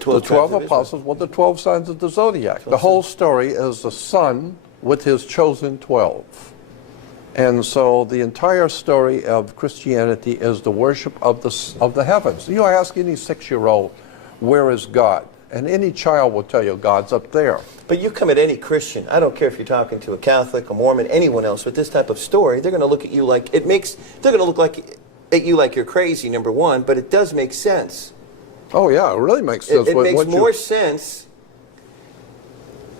The 12 apostles were the 12 signs of the Zodiac. The whole story is the sun with his chosen 12. And so the entire story of Christianity is the worship of the heavens. You ask any 6-year-old, where is God? And any child will tell you God's up there. But you come at any Christian, I don't care if you're talking to a Catholic, a Mormon, anyone else with this type of story, they're going to look at you like, they're going to look at you like you're crazy, number one, but it does make sense. Oh yeah, it really makes sense. It makes more sense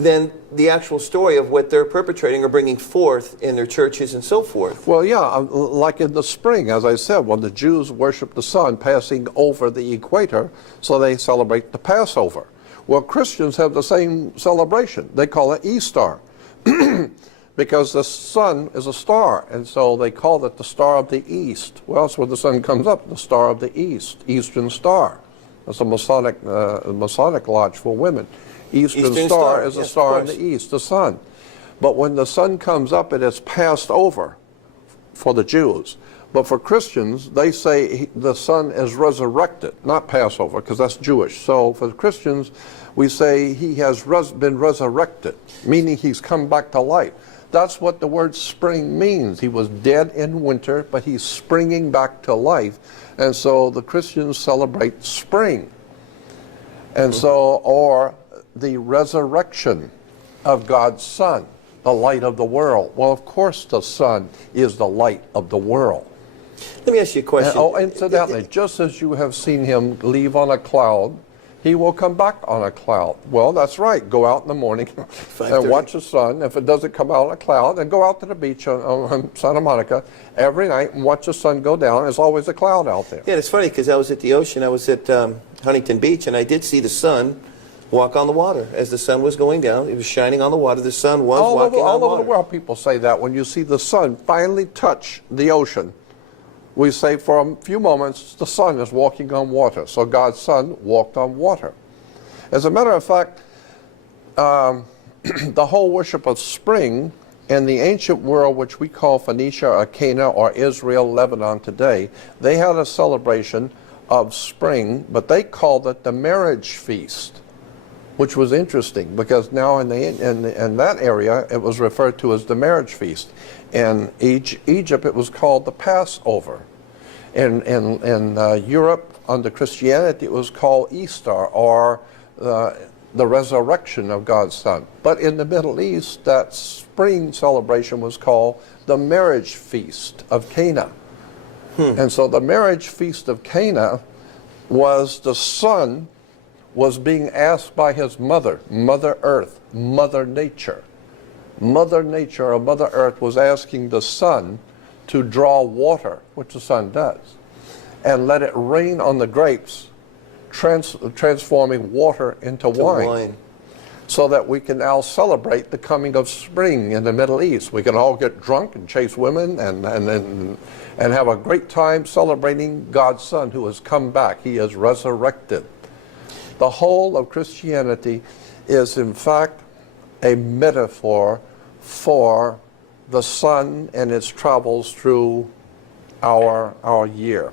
than the actual story of what they're perpetrating or bringing forth in their churches and so forth. Well, yeah, like in the spring, as I said, when the Jews worship the sun passing over the equator, so they celebrate the Passover. Well, Christians have the same celebration. They call it Easter because the sun is a star, and so they call it the Star of the East. Well, that's where the sun comes up, the Star of the East, Eastern Star. That's a Masonic lodge for women. Eastern Star is a star in the east, the sun. But when the sun comes up, it is passed over for the Jews. But for Christians, they say the sun is resurrected, not Passover, because that's Jewish. So for Christians, we say he has been resurrected, meaning he's come back to life. That's what the word spring means. He was dead in winter, but he's springing back to life. And so the Christians celebrate spring. And so, or the resurrection of God's Son, the light of the world. Well, of course the sun is the light of the world. Let me ask you a question. Oh, incidentally, just as you have seen him leave on a cloud, he will come back on a cloud. Well, that's right. Go out in the morning and watch the sun. If it doesn't come out on a cloud, then go out to the beach on Santa Monica every night and watch the sun go down. There's always a cloud out there. Yeah, it's funny because I was at the ocean. I was at Huntington Beach, and I did see the sun walk on the water as the sun was going down. It was shining on the water. The sun was walking on water. All over the world, people say that when you see the sun finally touch the ocean. We say for a few moments the sun is walking on water. So God's Son walked on water. As a matter of fact, the whole worship of spring in the ancient world, which we call Phoenicia or Canaan or Israel, Lebanon today, they had a celebration of spring, but they called it the marriage feast, which was interesting because now in that area it was referred to as the marriage feast. In Egypt it was called the Passover. In Europe under Christianity it was called Easter or the resurrection of God's Son. But in the Middle East that spring celebration was called the marriage feast of Canaan. And so the marriage feast of Canaan was the sun was being asked by his mother, Mother Earth, Mother Nature. Mother Nature or Mother Earth was asking the sun to draw water, which the sun does, and let it rain on the grapes, transforming water into wine, so that we can now celebrate the coming of spring in the Middle East. We can all get drunk and chase women and have a great time celebrating God's Son who has come back. He is resurrected. The whole of Christianity is in fact a metaphor for the sun and its travels through our year.